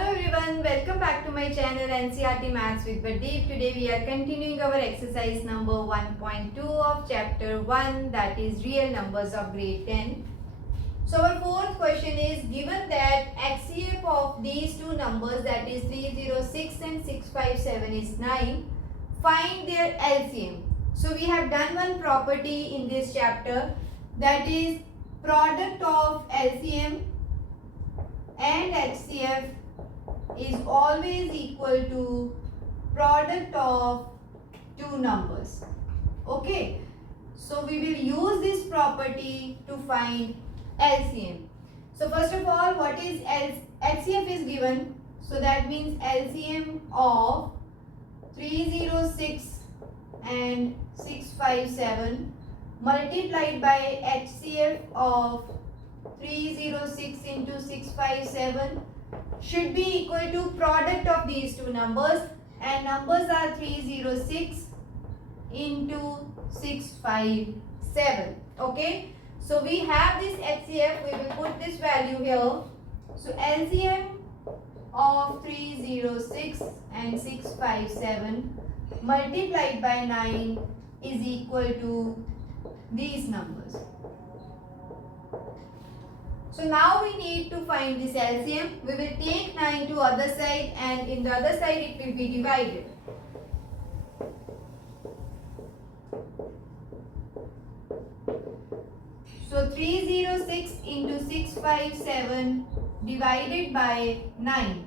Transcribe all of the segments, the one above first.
Hello everyone, welcome back to my channel Ncert Maths with Bardeep. Today we are continuing our exercise number 1.2 of chapter 1, that is real numbers of grade 10. So our fourth question is, given that HCF of these two numbers, that is 306 and 657 is 9, find their LCM. So we have done one property in this chapter, that is product of LCM and HCF is always equal to product of two numbers. Okay, so we will use this property to find LCM. So first of all, what is HCF is given, so that means LCM of 306 and 657 multiplied by HCF of 306 into 657 should be equal to product of these two numbers, and numbers are 306 into 657. Okay, so we have this HCF, we will put this value here. So LCM of 306 and 657 multiplied by 9 is equal to these numbers. So now we need to find this LCM. We will take 9 to other side, and in the other side it will be divided. So 306 into 657 divided by 9.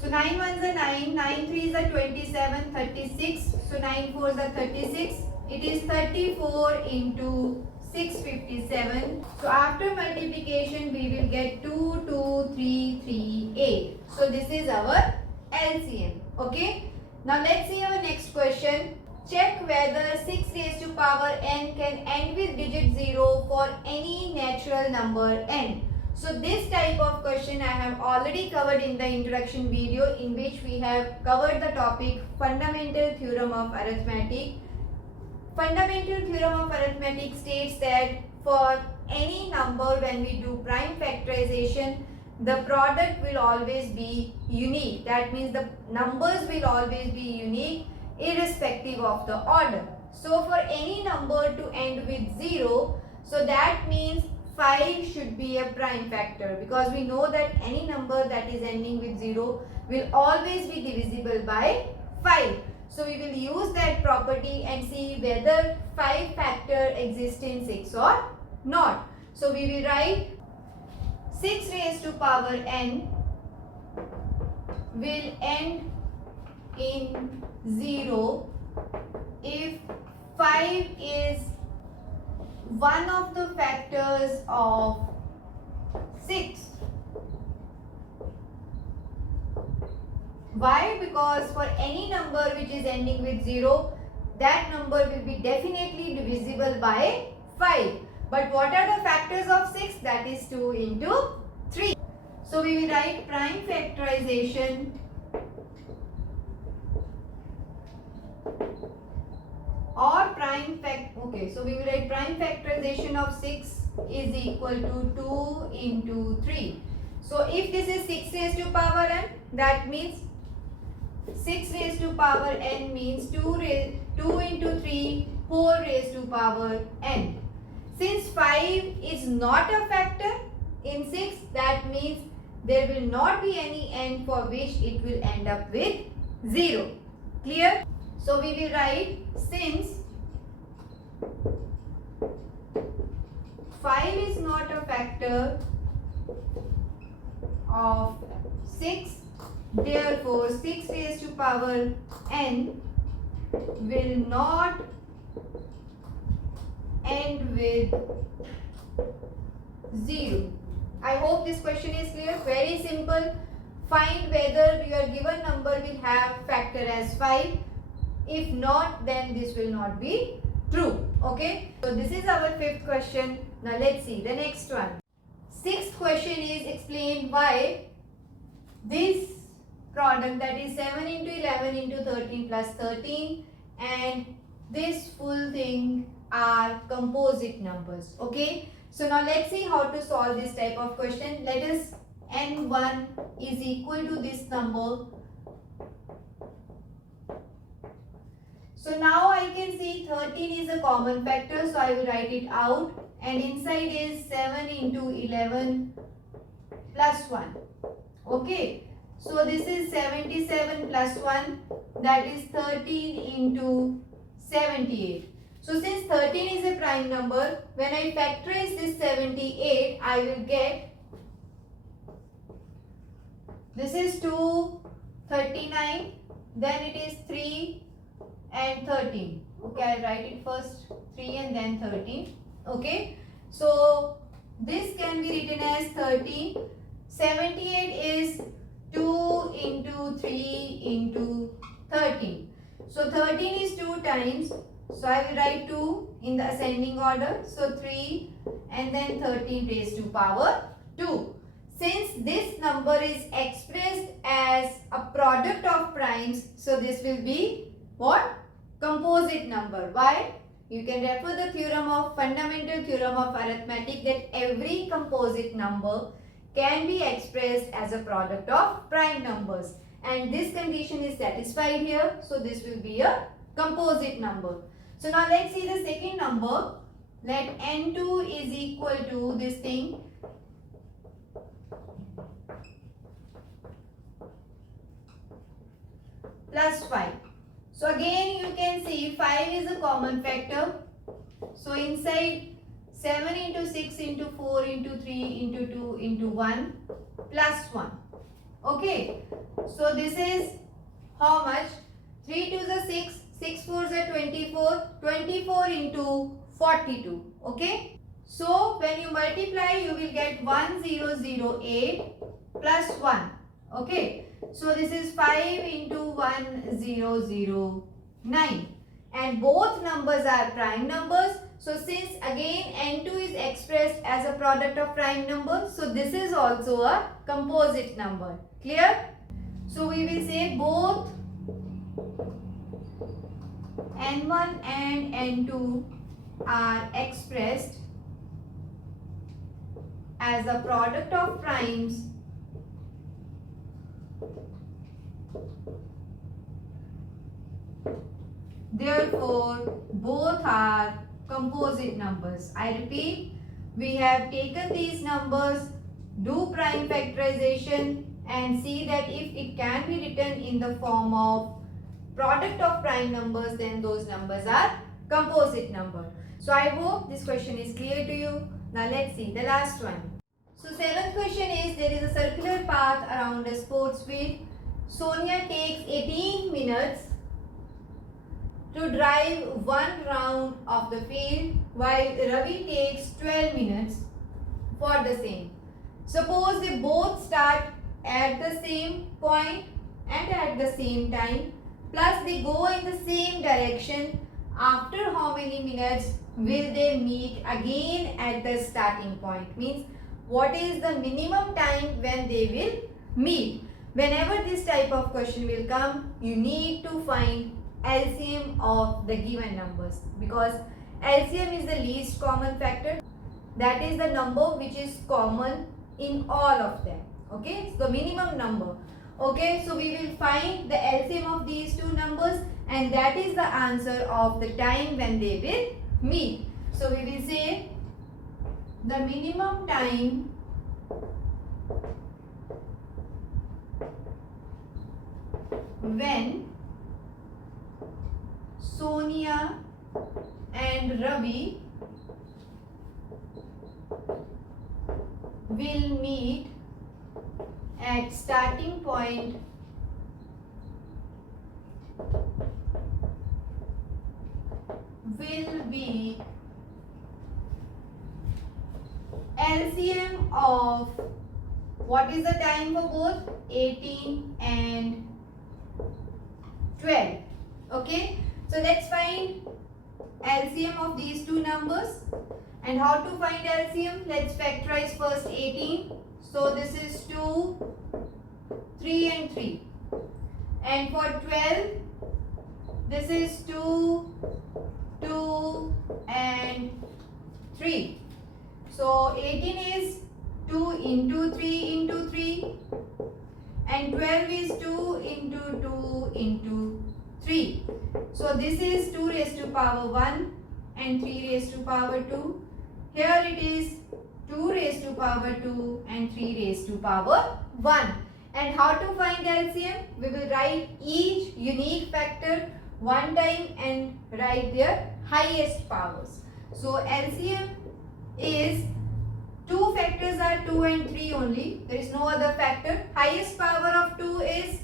So 9 ones are 9, 9 threes are 27, 36. So 9 fours are 36. It is 34 into 657. So after multiplication we will get 2, 2, 3, 3, 8. So this is our LCM. Okay. Now let's see our next question. Check whether 6 raised to power n can end with digit 0 for any natural number n. So this type of question I have already covered in the introduction video, in which we have covered the topic fundamental theorem of arithmetic. Fundamental theorem of arithmetic states that for any number, when we do prime factorization, the product will always be unique. That means the numbers will always be unique irrespective of the order. So for any number to end with 0, so that means 5 should be a prime factor, because we know that any number that is ending with 0 will always be divisible by 5. So we will use that property and see whether 5 factor exists in 6 or not. So we will write 6 raised to power n will end in 0 if 5 is one of the factors of 6. Why? Because for any number which is ending with 0, that number will be definitely divisible by 5. But what are the factors of 6? That is 2 into 3. So we will write prime factorization or so we will write prime factorization of 6 is equal to 2 into 3. So if this is 6 raised to power n, that means 6 raised to power n means 2 into 3, 4 raised to power n. Since 5 is not a factor in 6, that means there will not be any n for which it will end up with 0. Clear? So we will write, since 5 is not a factor of 6, therefore 6 raised to power n will not end with 0. I hope this question is clear. Very simple. Find whether your given number will have factor as 5. If not, then this will not be true. Okay. So this is our fifth question. Now let's see the next one. Sixth question is, explain why this product, that is 7 into 11 into 13 plus 13, and this full thing are composite numbers. Okay. So now let's see how to solve this type of question. Let us N1 is equal to this number. So now I can see 13 is a common factor, so I will write it out, and inside is 7 into 11 plus 1. Okay, so this is 77 plus 1, that is 13 into 78. So since 13 is a prime number, when I factorize this 78, I will get, this is 239, then it is 3 and 13. Okay, I'll write it first 3 and then 13. Okay, so this can be written as 13. 78 is 2 into 3 into 13. So 13 is 2 times. So I will write 2 in the ascending order. So 3 and then 13 raised to power 2. Since this number is expressed as a product of primes, so this will be what? Composite number. Why? You can refer the theorem of fundamental theorem of arithmetic that every composite number can be expressed as a product of prime numbers, and this condition is satisfied here, so this will be a composite number. So now let's see the second number. Let N2 is equal to this thing, plus 5. So again you can see 5 is a common factor. So inside 7 into 6 into 4 into 3 into 2 into 1 plus 1. Okay. So this is how much? 3 2s are 6, 6 4s are 24, 24 into 42. Okay. So when you multiply, you will get 1008 plus 1. Okay. So this is 5 into 1009, and both numbers are prime numbers. So since again N2 is expressed as a product of prime numbers, so this is also a composite number. Clear? So we will say both N1 and N2 are expressed as a product of primes Therefore, both are composite numbers. I repeat, we have taken these numbers, do prime factorization and see that if it can be written in the form of product of prime numbers, then those numbers are composite number. So I hope this question is clear to you. Now let's see the last one. So seventh question is, there is a circular path around a sports field. Sonia takes 18 minutes to drive one round of the field, while Ravi takes 12 minutes for the same. Suppose they both start at the same point and at the same time, plus they go in the same direction. After how many minutes will they meet again at the starting point? Means what is the minimum time when they will meet? Whenever this type of question will come, you need to find LCM of the given numbers, because LCM is the least common factor. That is the number which is common in all of them. Okay, so the minimum number. Okay, so we will find the LCM of these two numbers, and that is the answer of the time when they will meet. So we will say the minimum time when Sonia and Ravi will meet at starting point will be LCM of, what is the time for both? 18 and 12. Okay, so let's find LCM of these two numbers. And how to find LCM? Let's factorize first 18. So this is 2, 3 and 3. And for 12, this is 2, 2 and 3. So 18 is 2 into 3 into 3, and 12 is 2 into 2 into 3. So this is 2 raised to power 1 and 3 raised to power 2. Here it is 2 raised to power 2 and 3 raised to power 1. And how to find LCM? We will write each unique factor one time and write their highest powers. So LCM is, two factors are 2 and 3 only. There is no other factor. Highest power of 2 is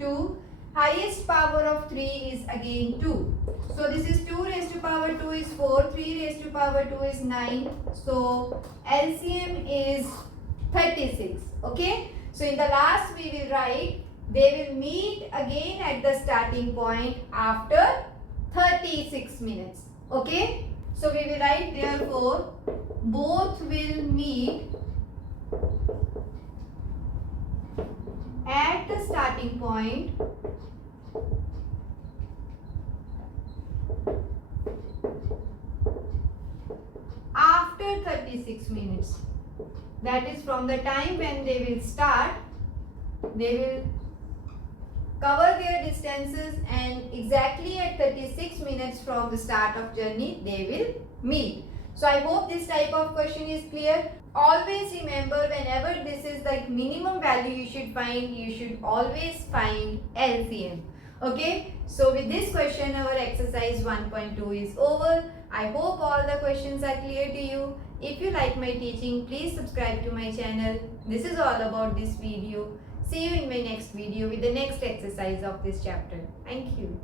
2. Highest power of 3 is again 2. So this is 2 raised to power 2 is 4. 3 raised to power 2 is 9. So LCM is 36. Okay. So in the last we will write they will meet again at the starting point after 36 minutes. Okay. So we will write therefore both will meet at the starting point after 36 minutes. That is from the time when they will start, they will cover their distances, and exactly at 36 minutes from the start of journey they will meet. So I hope this type of question is clear. Always remember, whenever this is like minimum value you should find, you should always find LCM. Okay. So with this question our exercise 1.2 is over. I hope all the questions are clear to you. If you like my teaching, please subscribe to my channel. This is all about this video. See you in my next video with the next exercise of this chapter. Thank you.